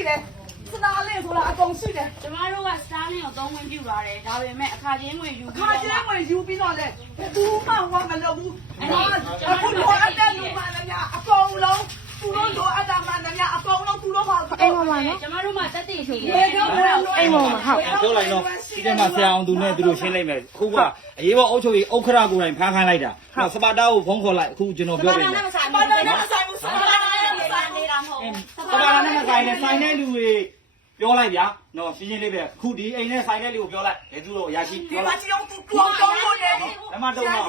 ရှိတယ်စတားလင်းဆိုတာအကုန်ရှိတယ် ကျမတို့ကစတားလင်းကိုသုံးဝင်ပြူလာတယ်ဒါပေမဲ့အခါချင်းဝင်ယူ ခါချင်းဝင်ယူပြီးတော့လေဘူးမှဟောမလုပ်ဘူးအခုတော့အတက်လူမှလည်းများအကုန်လုံးသူတို့လိုအပ်တာမှလည်းများအကုန်လုံးသူတို့ဟော အိမ်ပေါ်မှာနော် ကျမတို့မှတက်တည်ရှိတယ် အိမ်ပေါ်မှာဟုတ် ပြောလိုက်တော့ဒီထဲမှာဆရာအောင်သူနဲ့သူတို့ရှင်းလိုက်မယ်အခုကအရေးပေါ်အုပ်ချုပ်ရေးဥက္ခရာကိုယ်တိုင်ဖမ်းခိုင်းလိုက်တာစပါတာကိုဖုန်းခေါ်လိုက်အခုကျွန်တော်ပြောပြမယ် ဘာလို့လဲဆိုင်မှုဆိုင်မှု နေတာမဟုတ် စပါတာနဲ့ဆိုင်နဲ့ဆိုင်တဲ့လူတွေပြောလိုက်ဗျာနော်ရှင်းရှင်းလေးပဲခုဒီအိမ်နဲ့ဆိုင်တဲ့လူကိုပြောလိုက်ဘယ်သူတော့ရရှိ ဒီ ပြော မှာ လိုက် ချီအောင်သူတော်တော်လို့နေပြီ ဓမ္မတော့မှာ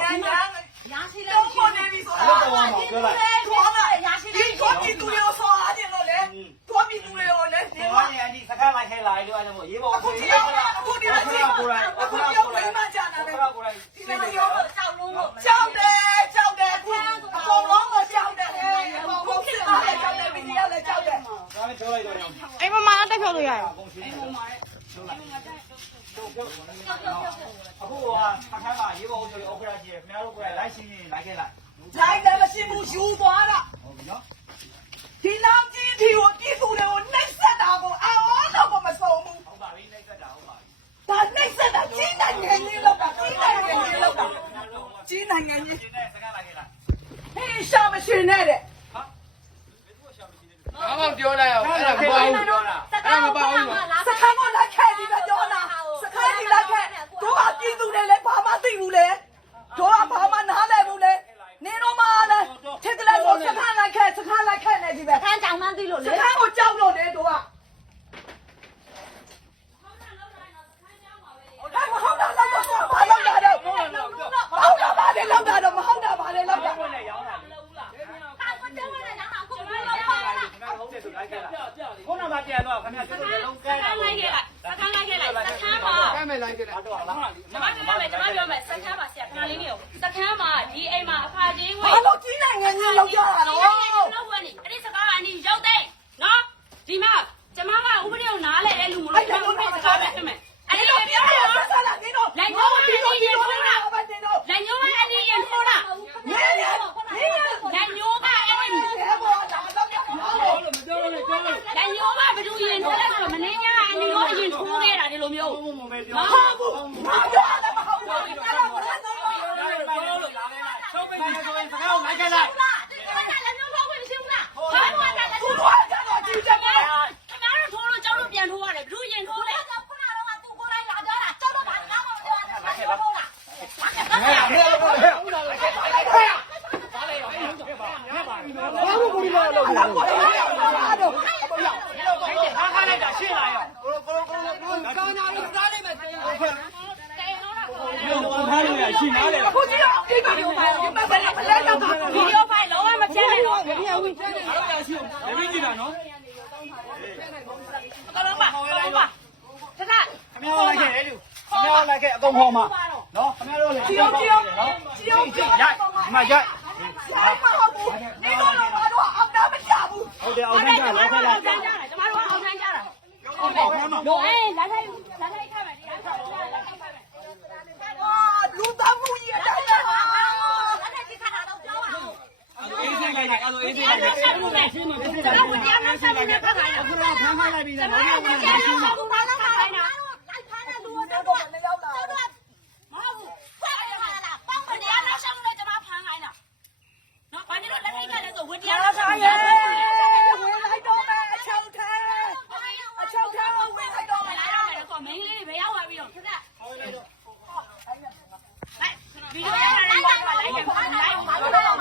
ရရှိလဲတော့နေပြီဆိုတာ အဲ့တော့မှာပြောလိုက် တော်လာရရှိဒီတော့ဒီသူရောဆိုအားတယ်လို့လေတော်ပြီသူရောလေဒီ ဒီ မှာ မှာနေအဒီစကားလိုက်ခဲလာလို့အဲ့လိုရေးပေါ် အခုဒီရောအခုဒီရောကိုယ်တိုင်အခုဒီရောပြန်မှကြာတယ် ကိုယ်တိုင် ဒီလိုရောကြောက်လုံးလို့ကြောက်တယ်ခုအကုန်လုံးမကြောက်တယ်အကုန်လုံးဖြစ်လာတယ်ကြောက်တယ်ဗီဒီယိုလည်းကြောက်တယ် ဒါနဲ့ပြောလိုက်တော့ အိမ်ပေါ်မှာတက်ဖြုတ်လို့ရရ အခုကအခါမှာရေးပေါ်ဆိုလို့ဥက္ခရာကြီးခင်ဗျားတို့ကိုယ်လိုက်ရှင်းရင်လိုက်ခဲ့လိုက် လိုက်တယ်မရှိဘူးယူသွားတာ ဟုတ်ပြီနော် ဒီလောက်ကြီးဒီကိုပြည်သူတွေကိုနှိပ်စက်တာကိုအော်တော့မဆုံးဘူး ဟုတ်ပါပြီနှိပ်စက်တာဟုတ်ပါပြီ ဒါနှိပ်စက်တာကြီးနိုင်ငံကြီးလောက်တာကြီးနိုင်ငံကြီးလောက်တာကြီးနိုင်ငံကြီး ရှင်းတဲ့စကားလိုက်ခဲ့လိုက် ဟေးရှာမရှင်နဲ့တဲ့ ဘာမှပြောလိုက်အောင်အဲ့ဒါမပေါ့ဘူးပြောတာအဲ့ဒါမပေါ့ဘူး စခန်းကလိုက်ခဲ့ဒီကကြောနာစခန်းကြီးလိုက်ခဲ့တို့ကပြည်သူတွေလည်းဘာမှသိဘူးလေတို့ကဘာမှနားလည်ဘူးလေနေတော့မှလည်းထစ်ကလေးကိုစခန်းလိုက်ခဲ့နေဒီပဲ ခန်းကြောင်မှန်းသိလို့ စ လေ ခန်းကိုကြောက်လို့လေတို့ကမဟုတ်တာလောက်တော့ဘာလောက်တာတော့ဟုတ်တာပါလေလောက်တာတော့မဟုတ်တာပါလေလောက်တာ ကိုယ်နဲ့ရောင်းတာလေခုနကပြန်တော့ခင်ဗျာတို့လည်းလုံးကဲ စခန်းလိုက်ခဲ့လိုက်စခန်းလိုက်ခဲ့လိုက်စခန်းမှာ ကဲမယ်လိုက်ကြတယ် တော့လား ကျမပြောမယ်စခန်းမှာဆရာခဏလေးနေအောင်စခန်းမှာဒီအိမ်မှာအခါချင်းဝင် ဘာလို့ကြီးနိုင်ငံကြီးလောက်ကြတာတော့ လောက်ဝင်နေအဲ့ဒီစကားကအနီရောက်တဲ့နော်ဒီမှာကျမကဥပဒေကိုနားလဲတဲ့လူမလို့ကျမဥပဒေစကားပဲဖြစ်မယ်အဲ့ဒီ ပြော ပြော ရ ရ ဆ တော့ ဆလာနေတော့ လက်ညှိုးအနီးရင်ထိုးတာလက်ညှိုးကအနီးရင်ထိုးတာ နေနေနေ လက်ညှိုးကအဲ့ဒီ နေဘောလာတော့ရအောင် မပြောလို့ပြောလို့ လက်ညှိုးကဘယ်သူရင်ထိုးလဲဆိုတော့မင်းညာအနီးရောအရင်ထိုးခဲ့တာဒီလိုမျိုး မမေပြော မဟုတ်ဘူးဘာပြောလဲမဟုတ်ဘူးအဲ့ဒါဘာလဲတော့ ချုပ်ပိတ်နေဆိုရင်စကားကိုလိုက်ခဲ့လိုက် လက်ညှိုးဖောက်ဝင်ရှင်းလားဘာလို့လဲလက်ညှိုး သူတို့ကတော့ကြည့်တယ် ခင်ဗျားတို့ထိုးလို့ကျောင်းတို့ပြန်ထိုးရတယ်ဘယ်သူရင်ထိုးလဲ ဘာလို့ကိုလာလို့လဲကိုလာတော့ ခါခါလိုက်တာရှင်းလာရော ကာနာလို့စားလိုက်မယ် ဘယ်လိုထားလို့ရရှင်းနားလေ အခုကြည့်အောင်ဒီမှာပြောပါဦးဒီမှာဘယ်လဲတော့ပါ ဗီဒီယိုဖိုင်လုံးဝမချဲနဲ့တော့ တပည့်ကြည့်တာနော် ကလုံးပါကလုံးပါထထ ခင်ဗျားလိုက်ခဲ့လေလူခင်ဗျားလိုက်ခဲ့အကုန်ဟောမှာနော်ခင်ဗျားတို့လည်း ကြည့်အောင်ကြည့်အောင်ကြည့်အောင် ရိုက်ဒီမှာရိုက် ရိုက်မဟုတ်ဘူးဒီလိုတော့ဘာတော့အတားမချဘူး ဟုတ်တယ်အောင်ထမ်းကြလိုက်ခဲ့လိုက် ကျမတို့ကအောင်ထမ်းကြတာဟုတ်တယ်တို့အေးလက်ထိုက်ထားမယ်တရားထားလက်ထိုက်ထားမယ် လူသားမှုကြီးအတိုင်းပါ အေးစင်လိုက်အဲ့လိုအေးစင်လိုက် ဆက်မှုနဲ့ကျွန်တော်ဝင်တရားနဲ့ဆက်မှုနဲ့ဖတ်ခိုင်းတာ အခုတော့ဖမ်းခိုင်းလိုက်ပြီ ကျွန် နော် တော်ကတရားနဲ့ဆက်မှုနဲ့ဖတ်ခိုင်းတာ တော့မရောက်လာ မဟုတ်ဘူးဖတ်ရတာပေါင်းတရားနဲ့ဆက်မှုနဲ့ကျွန်တော်ဖမ်းခိုင်းတာနော်ဘာလို့လက်ထိုက်ကလည်းဆိုဝင်တရားနဲ့ဆက်မှုနဲ့ ဝင်လိုက်တော့မယ်အချောက်ထဲဝင်လိုက်တော့မယ် လာရမယ်ကောမင်းလေးတွေဘယ်ရောက်သွားပြီးတော့ခက်ခက်ဗီဒီယိုရတာလည်းလိုက်လိုက်လိုက်ပါလိုက်ပါလိုက်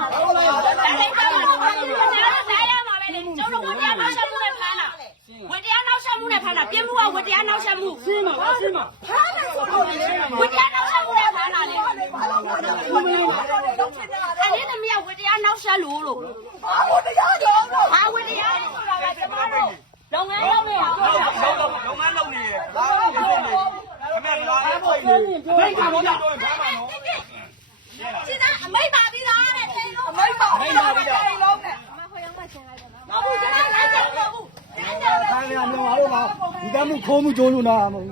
ပါကျောင်းတော်ဝတရားနောက်ဆက်မှုနဲ့ဖမ်းတာဝတရားနောက်ဆက်မှုနဲ့ဖမ်းတာပြင်းမှုကဝတရားနောက်ဆက်မှုရှင်းပါရှင်းပါ ဖားတယ်ဆိုတော့လေ ဝတရားနောက်ဆက်မှုနဲ့ဖမ်းတာလေ ဘာလို့လဲတော့ဖြစ်နေတာလဲ အဲ့ဒီသမီးကဝတရားနောက်ဆက်လို့ ဘာလို့တရားကြောင်းတော့ ဟာဝတရားဆိုတာကကျမတို့လုပ်ငန်းလုပ်နေတာပြောတာ လုံးငန်းလုံးနေတယ်ဘာလို့ဖြစ်နေခင်ဗျားလာအဲ့ပေါ်နေဘယ်ကတော့တော့ဖမ်းပါနော် ရှင်းတာအမိတ်ပါပြီးသားတဲ့တိန်လုံး အမိတ်ပါပြီးတော့တိတ်လုံးနဲ့ မဟုတ်ဘူးကျွန်တော်လိုက်ချက်မဟုတ်ဘူး ခိုင်းရမြောင်အားလို့ပါဒီကမှုခိုးမှုကြိုးလို့နာမဟုတ်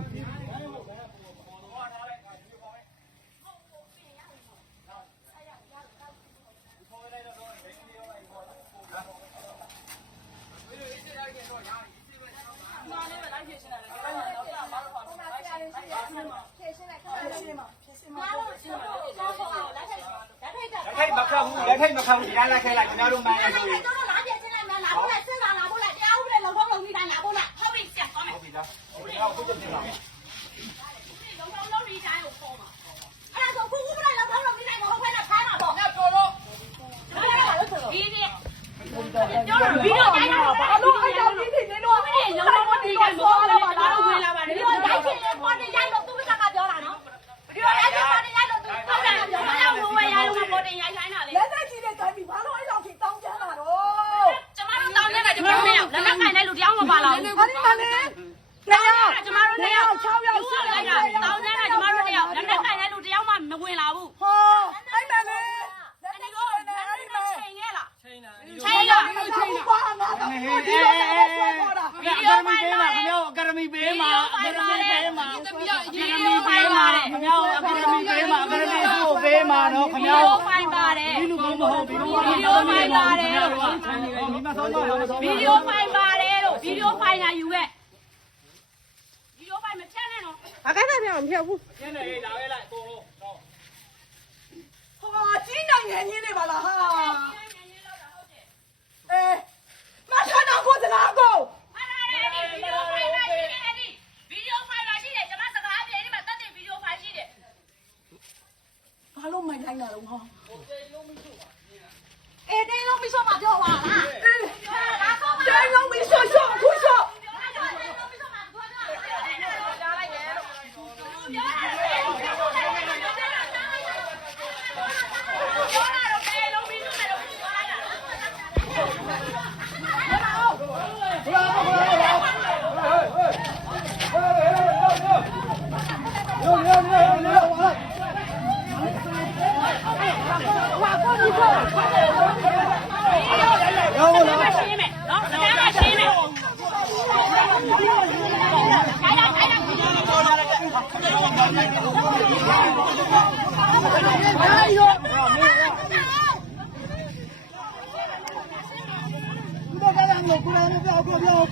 ထိုက်မခတ်ဘူးလက်ထိုက်မခတ်ဘူးဒီတိုင်းလိုက်ခဲလိုက်ကျွန်တော်တို့မှန်းလိုက်ဆိုရင် ကျွန်တော်လာပြချင်းလိုက်လာဖို့လိုက်စဉ်းစားလာဖို့လိုက်တရားဥပဒေလုံထုံးလုံပြီးတိုင်းလာဖို့လိုက်ဟုတ်ပြီဆရာကောင်းမယ် ဟုတ်ပြီလားဟုတ်ပြီတော့ခုချက်ချင်းလာ လုံထုံးလုံပြီးတိုင်းကိုပေါ်မှာအဲ့ဒါဆိုခုဥပဒေလုံထုံးလုံပြီးတိုင်းကိုဟုတ်ဖက်နဲ့ဖမ်းမှာပေါ့ညတော်လို့ဒီဒီပြောတော့ဗီဒီယိုတိုင်းတော့ဘာလို့အဲ့ဒါကြီးနေတော့ဒီလုံထုံးလုံပြီးတိုင်းပေါ်လာပါတော့ဝင်လာပါတယ်ဒီလိုတိုင်းချင်းပေါ်နေရိုက်လို့သူကပြောတာနော်ဒီလိုတိုင်းပေါ်နေရိုက်လို့သူဟုတ်တယ်ပြောတာလို့ဝယ်ရလို့ပေါ်တင်ရိုက်ခိုင်းတာလေ လက်သက်ကြီးတဲ့ကမ်းပြီးဘာလို့အဲ့လောက်ထိတောင်းကြတာတော့ ကျမတို့တောင်းနေတာကျမတို့နဲ့လက်လက်ခိုင်တဲ့လူတယောက်မပါလာဘူး ဟာဒီမှာလေ တောင်းနေတာကျမတို့နဲ့6ယောက်ရှိလိုက်တာတောင်းနေတာကျမတို့နဲ့လက်လက်ခိုင်တဲ့လူတယောက်မှမဝင်လာဘူး ဟောအဲ့မဲ့လေ အဲ့ဒီတော့အဲ့ဒီမှာချိန်ခဲ့လား ချိန်တာ ချိန်လား ချိန်ပါငါတော့ဒီလိုပဲဆွဲပေါ်တာ အကယ်ဒမီပေးမှာခင်ဗျားအကယ်ဒမီပေးမှာအကယ်ဒမီပေးမှာအကယ်ဒမီပေးမှာခင်ဗျားအကယ်ဒမီပေးမှာအကယ်ဒမီကိုပေးမှာနော်ခင်ဗျား ဗီဒီယိုဖိုင်ပါတယ် ဒီလူကောင်းမဟုတ်ဘူးဗီဒီယိုဖိုင်ပါတယ်မိမဆောင်တော့ ဗီဒီယိုဖိုင်ပါတယ်လို့ဗီဒီယိုဖိုင်လာယူခဲ့ဗီဒီယိုဖိုင်မဖြတ်နဲ့နော် အကဲဆက်ပြောင်းမဖြုတ်ဘူး ကျင်းနေလာခဲ့လိုက်အကုန်လုံးတော့ ဟာကြီးနိုင်ငံကြီးနေပါလားဟာအေးမဆန်းတော့ကိုစကားကို ဟာဒါလေဗီဒီယိုဖိုင်လာရှိတယ်အဲ့ဒီဗီဒီယိုဖိုင်လာရှိတယ်ကျမစကားပြေဒီမှာတက်တဲ့ဗီဒီယိုဖိုင်ရှိတယ် ဘာလို့မိုက်တိုင်းလာတော့ဟာ အေးတင်းလုံးပြီးဆိုမှပြောပါလားလာတော့ပါ တိုင်းလုံးပြီးဆော့ဆော့ခုဆော့ Hãy subscribe cho kênh Ghiền Mì Gõ để không bỏ lỡ